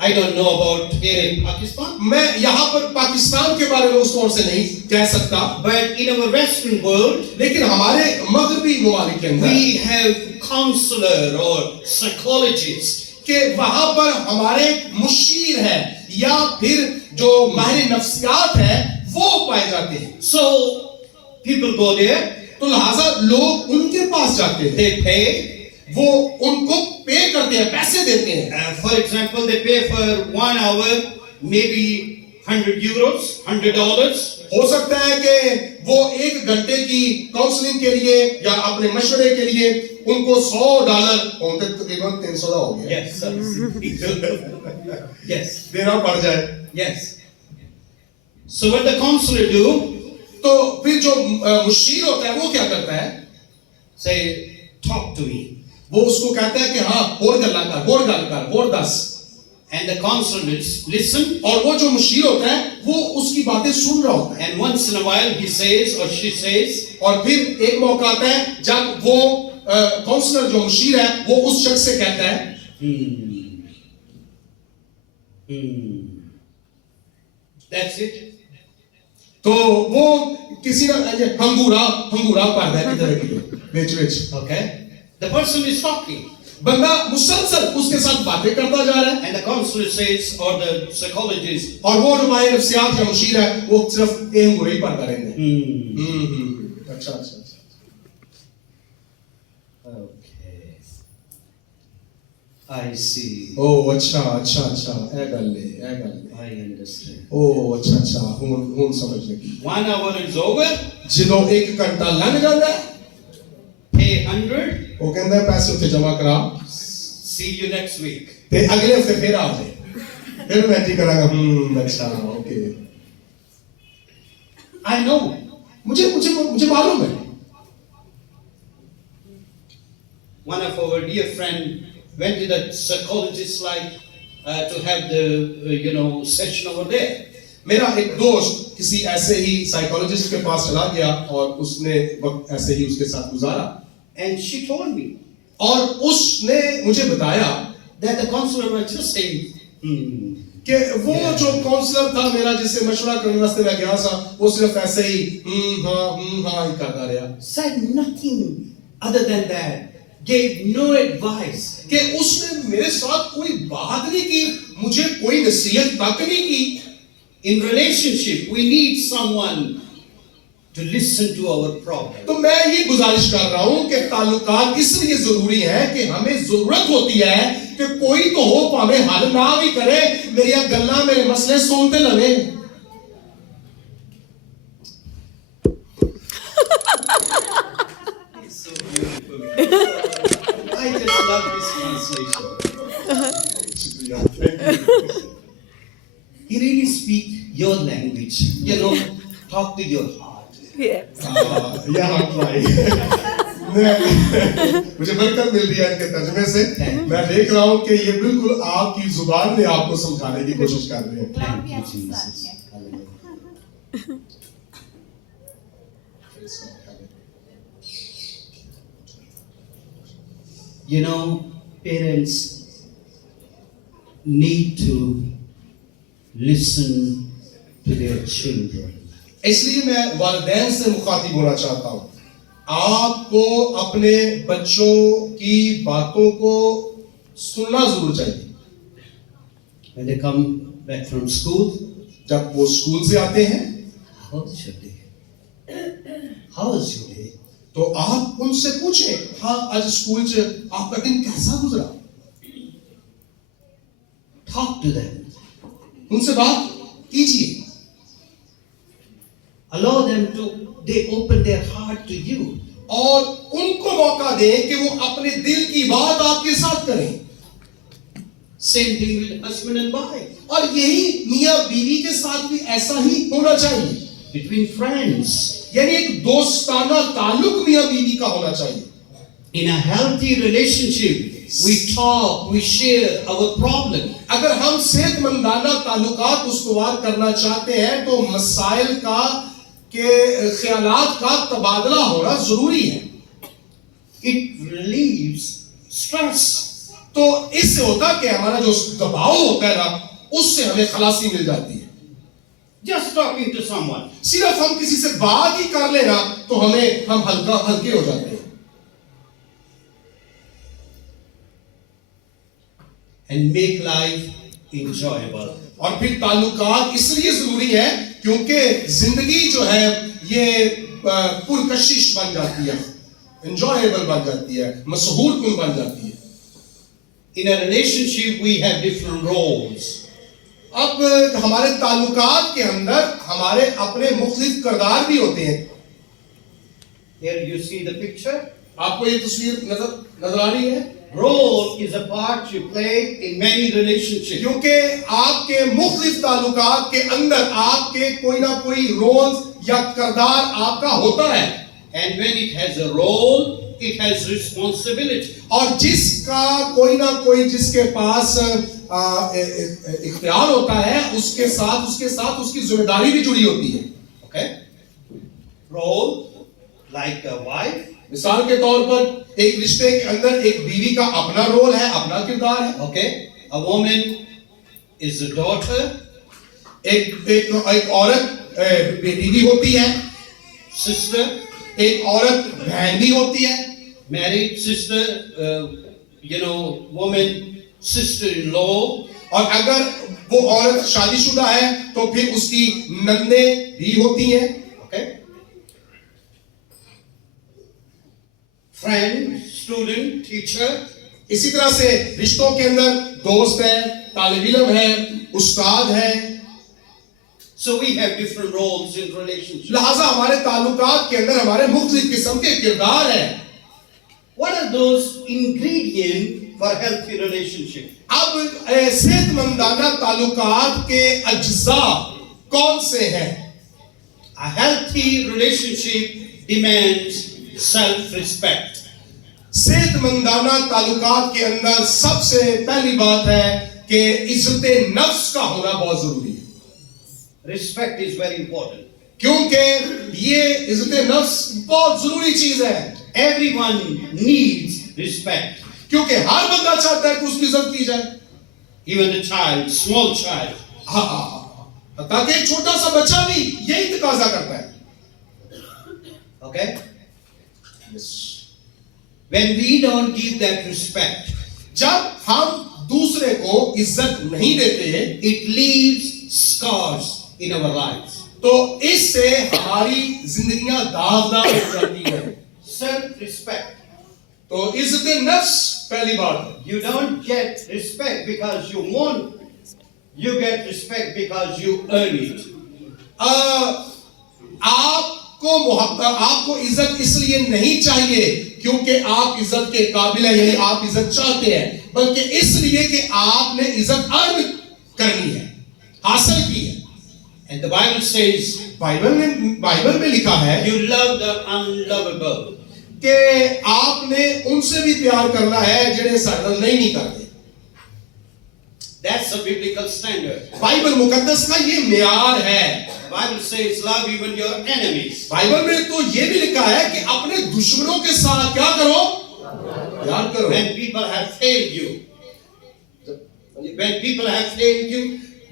I don't know about here in Pakistan. मैं यहाँ पर पाकिस्तान के बारे में उस तौर से नहीं कह सकता, But in our Western world, लेकिन हमारे मगरबी ममालिक के अंदर we have counselor or psychologist. कि वहां पर हमारे मुशीर है या फिर जो माहिर नफ्सियात है वो पाए जाते हैं। So people go there, तो लिहाजा लोग उनके पास जाते हैं, they pay. वो उनको पे करते हैं, पैसे देते हैं। For example, they pay for 1 hour, maybe €100, $100. हो सकता है कि वो 1 घंटे की काउंसलिंग के लिए या अपने मशवरे के लिए उनको $100 होते तकरीबन $300 हो गया। Yes, sir. Yes, देना पड़ जाए। yes. So what the counselor do? तो फिर जो मुशीर होता है वो क्या करता है? Say, talk to me. वो उसको कहता है कि हाँ और गल कर और दस। And the counselor listen. और वो जो मुशीर होता है वो उसकी बातें सुन रहा होता है। And once in a while he says or she says, और फिर एक मौका आता है जब वो काउंसलर जो मुशीर है वो उस शख्स से कहता है That's it. तो वो किसी ना हंगूरा पड़ता है किधर बीच Okay. The person is talking. बंदा मुसलसल उसके साथ बातें करता जा रहा है And the counselor says, or the psychologist, और वो जो माहिर नफ्सियात या मुशीर है वो सिर्फ हंगूरा ही पड़ता रहता है। अच्छा Okay. I see. ओ अच्छा ए गल I understand. ओ अच्छा हुन समझ लगी। 1 hour is over. ਜਦੋਂ 1 ਘੰਟਾ ਲੰਘ ਜਾਂਦਾ ਹੈ Pay 100. ਉਹ ਕਹਿੰਦਾ ਪੈਸੇ ਉੱਥੇ ਜਮਾ ਕਰਾ See you next week. ਤੇ ਅਗਲੇ ਹਫਤੇ ਫਿਰ ਆ ਜਾਏ ਫਿਰ ਮੈਂ ਕੀ ਕਰਾਂਗਾ अच्छा ओके I know. मुझे मालूम है One of our dear friend went to the psychologist to have the session over there. मेरा एक दोस्त किसी ऐसे ही साइकोलॉजिस्ट के पास चला गया और उसने वक्त ऐसे ही उसके साथ गुजारा And she told me और उसने मुझे बताया that the counselor was just saying, कि वो जो काउंसलर था मेरा जिससे मशवरा करने वास्ते मैं गया था वो सिर्फ ऐसे ही हाँ ही करता रहा Said nothing other than that. Gave no advice. कि उसने मेरे साथ कोई बात नहीं की मुझे कोई नसीहत तक नहीं की In relationship, we need someone to listen to our problem. तो मैं ये गुजारिश कर रहा हूं कि ताल्लुकात इसलिए जरूरी है कि हमें जरूरत होती है कि कोई तो हो पावे हल ना भी करे मेरी गल्ला मेरे मसले सुनते लगे So beautiful. I just love this translation. He really speak your language. You know, talk to your heart. Yes. मुझे बरकत मिल रही है इनके तर्जुमे से मैं देख रहा हूं कि ये बिल्कुल आपकी जुबान में आपको समझाने की कोशिश कर रहे हैं Thank you, Jesus. You know, parents need to listen to their children. इसलिए मैं वालिदैन से मुखातिब होना चाहता हूं आपको अपने बच्चों की बातों को सुनना जरूर चाहिए When they come back from school, जब वो स्कूल से आते हैं how was your day? How was your day? तो आप उनसे पूछें हाँ आज स्कूल से आपका दिन कैसा गुजरा Talk to them. उनसे बात कीजिए Allow them to, they open their heart to you. और उनको मौका दें कि वो अपने दिल की बात आपके साथ करें Same thing with husband and wife. और यही मियां बीवी के साथ भी ऐसा ही होना चाहिए Between friends. यानी एक दोस्ताना ताल्लुक मियां बीवी का होना चाहिए In a healthy relationship, we talk, we share our problem. अगर हम सेहतमंदाना ताल्लुकात उसवार करना चाहते हैं तो मसाइल का के ख्यालात का तबादला होना जरूरी है It relieves stress. तो इससे होता कि हमारा जो दबाव होता है ना उससे हमें खलासी मिल जाती है Just talking to someone. सिर्फ हम किसी से बात ही कर लेना तो हम हल्के हो जाते हैं And make life enjoyable. और फिर ताल्लुकात इसलिए जरूरी है क्योंकि जिंदगी जो है ये पुरकशिश बन जाती है एंजॉयबल बन जाती है मसहूर कुन बन जाती है In a relationship, we have different roles. अब हमारे ताल्लुकात के अंदर हमारे अपने मुख्तलिफ किरदार भी होते हैं Here you see the picture. आपको ये तस्वीर नजर आ रही है Role is a part you play in many relationships. क्योंकि आपके मुख्तलिफ ताल्लुकात के अंदर आपके कोई ना कोई रोल या किरदार आपका होता है And when it has a role, it has responsibility. और जिसका कोई ना कोई जिसके पास इख्तियार होता है उसके साथ उसकी जिम्मेदारी भी जुड़ी होती है Okay? Role, like a wife. मिसाल के तौर पर एक रिश्ते के अंदर एक बीवी का अपना रोल है अपना किरदार है Okay? A woman is a daughter. एक औरत बेटी भी होती है Sister. एक औरत बहन भी होती है Married sister. Woman, sister-in-law. और अगर वो औरत शादीशुदा है तो फिर उसकी नंदे भी होती हैं Okay? Friend, student, teacher. इसी तरह से रिश्तों के अंदर दोस्त है तालिब इल्म है उस्ताद है So we have different roles in relationships. लिहाजा हमारे ताल्लुकात के अंदर हमारे मुख्तलिफ किस्म के किरदार हैं What are those ingredients for healthy relationship? अब सेहतमंदाना ताल्लुकात के अज्जा कौन से हैं A healthy relationship demands self-respect. सेहतमंदाना ताल्लुकात के अंदर सबसे पहली बात है कि इज्जत नफ्स का होना बहुत जरूरी है Respect is very important. क्योंकि ये इज्जत नफ्स बहुत जरूरी चीज है Everyone needs respect. क्योंकि हर बंदा चाहता है कि उसकी इज्जत की जाए even a child, small child. हाँ, ताकि एक छोटा सा बच्चा भी यही तकाजा करता है। Okay? When we don't give that respect, जब हम दूसरे को इज्जत नहीं देते, it leaves scars in our lives. तो इससे हमारी जिंदगियां दागदार हो जाती है। Self-respect. तो इज्जत नफ्स पहली बात है। You don't get respect because you want. You get respect because you earn it. आपको मोहब्बत, आपको इज्जत इसलिए नहीं चाहिए क्योंकि आप इज्जत के काबिल हैं, यानी आप इज्जत चाहते हैं, बल्कि इसलिए कि आपने इज्जत अर्न करनी है, हासिल की है। And the Bible says, Bible में लिखा है you love the unlovable. कि आपने उनसे भी प्यार करना है जिन्हें सरदर्द नहीं करते। That's a biblical standard. Bible मुकद्दस का ये मेयार है। The Bible says, love even your enemies. Bible में तो ये भी लिखा है कि अपने दुश्मनों के साथ क्या करो, प्यार करो। When people have failed you, when people have failed you,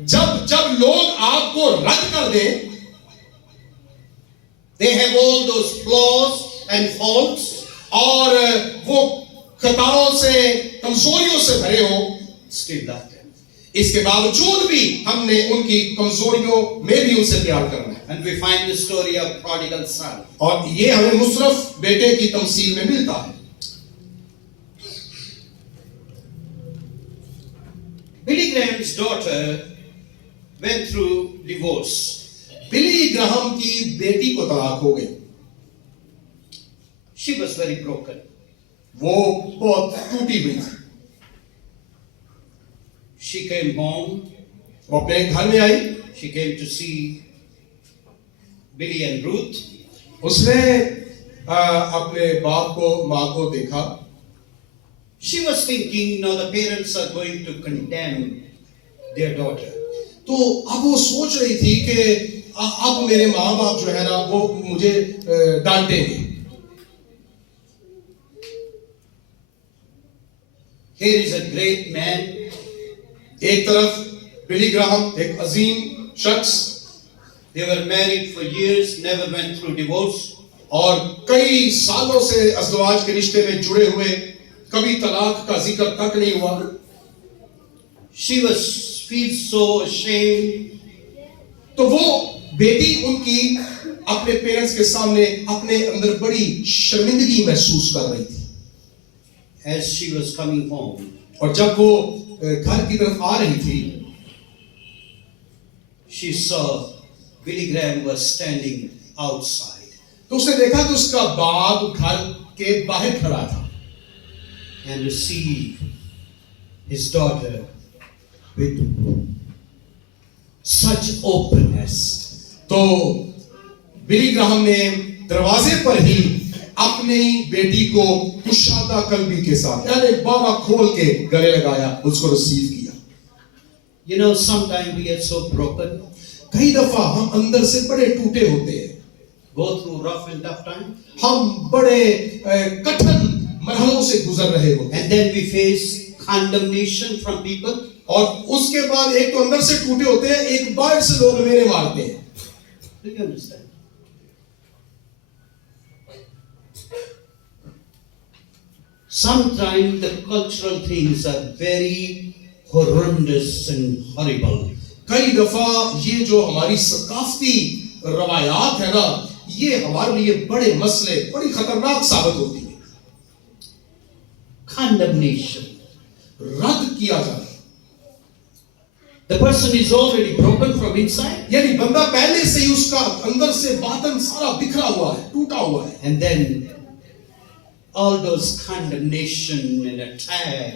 जब लोग आपको रद्द कर दें, they have all those flaws and faults, और वो खताओं से, कमजोरियों से भरे हो, still love them. इसके बावजूद भी हमने उनकी कमजोरियों में भी उनसे प्यार करना है। And we find the story of prodigal son. और ये हमें मुसरफ बेटे की तमसील में मिलता है। Billy Graham's daughter went through divorce. Billy Graham की बेटी को तलाक हो गई। She was very broken. वो बहुत टूटी हुई थी। She came home. वो अपने घर में आई। She came to see Billy and Ruth. उसने अपने बाप को, माँ को देखा। She was thinking, now the parents are going to condemn their daughter. तो अब वो सोच रही थी कि अब मेरे माँ बाप जो है ना वो मुझे डांटेंगे। Here is a great man. एक तरफ बिली ग्राहम एक अजीम शख्स, They were married for years, never went through divorce. और कई सालों से अज़दवाज के रिश्ते में जुड़े हुए, कभी तलाक का जिक्र तक नहीं हुआ। She feels so ashamed. तो वो बेटी उनकी अपने पेरेंट्स के सामने अपने अंदर बड़ी शर्मिंदगी महसूस कर रही थी। As she was coming home, और जब वो घर की तरफ आ रही थी, she saw Billy Graham was standing outside तो उसने देखा कि उसका बाप घर के बाहर खड़ा था and received his daughter with such openness. तो बिली ग्राहम ने दरवाजे पर ही अपनी बेटी को कुशादा कल्बी के साथ, यानी बाबा खोल के गले लगाया, उसको रिसीव किया। You know, sometimes we get so broken, कई दफा हम अंदर से बड़े टूटे होते हैं, go through rough and tough time, हम बड़े कठिन मरहलों से गुजर रहे होते हैं, and then we face condemnation from people. और उसके बाद एक तो अंदर से टूटे होते हैं, एक बाहर से लोग मेरे मारते हैं। Do you understand? Sometimes the cultural things are very horrendous and horrible. कई दफा ये जो हमारी सकाफती रवायात है ना, ये हमारे लिए बड़े मसले, बड़ी खतरनाक साबित होती है। Condemnation. रद्द किया जाना, The person is already broken from inside, यानी बंदा पहले से ही उसका अंदर से बातन सारा बिखरा हुआ है, टूटा हुआ है, and then all those condemnation and attack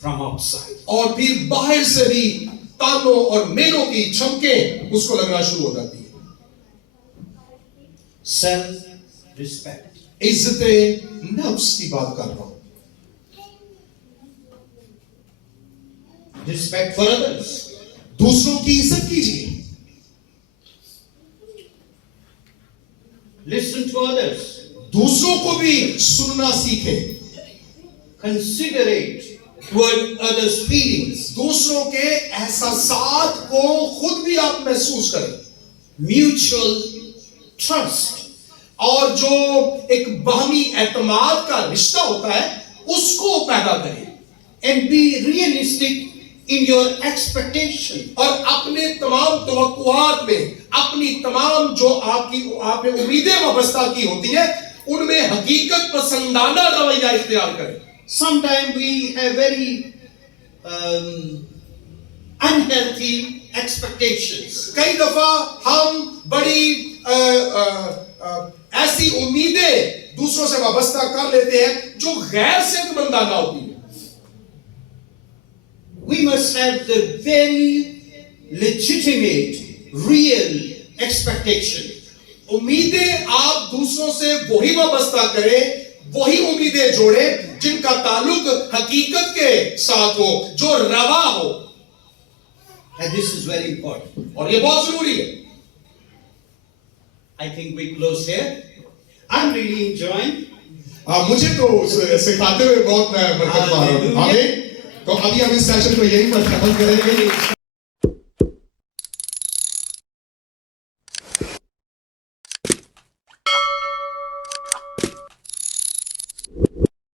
from outside. और फिर बाहर से भी तानों और मेलों की छमके उसको लगना शुरू हो जाती है। Self-respect. इज्जत नफ्स की बात कर रहा हूं। Respect for others. दूसरों की इज्जत कीजिए, Listen to others. दूसरों को भी सुनना सीखें, Considerate. toward others' feelings. दूसरों के एहसासात को खुद भी आप महसूस करें, Mutual trust. और जो एक बाहमी एतमाद का रिश्ता होता है उसको पैदा करें, And be realistic in your expectation. और अपने तमाम तवक्कुआत में अपनी तमाम जो आपने उम्मीदें वाबस्ता की होती है उनमें हकीकत पसंदाना रवैया इख्तियार करें। Sometimes we have very unhealthy expectations. कई दफा हम बड़ी ऐसी उम्मीदें दूसरों से वाबस्ता कर लेते हैं जो गैर सेहतमंदाना होती है। We must have the very legitimate, real expectation. उम्मीदें आप दूसरों से वही वाबस्ता करें, वही उम्मीदें जोड़ें जिनका ताल्लुक हकीकत के साथ हो, जो रवा हो, And this is very important. और ये बहुत जरूरी है। I think we close here. I'm really enjoying. मुझे तो सिखाते हुए बहुत मैं बरकत पा रहा हूँ। आमीन। तो अभी हम इस सेशन को यहीं पर खत्म करेंगे।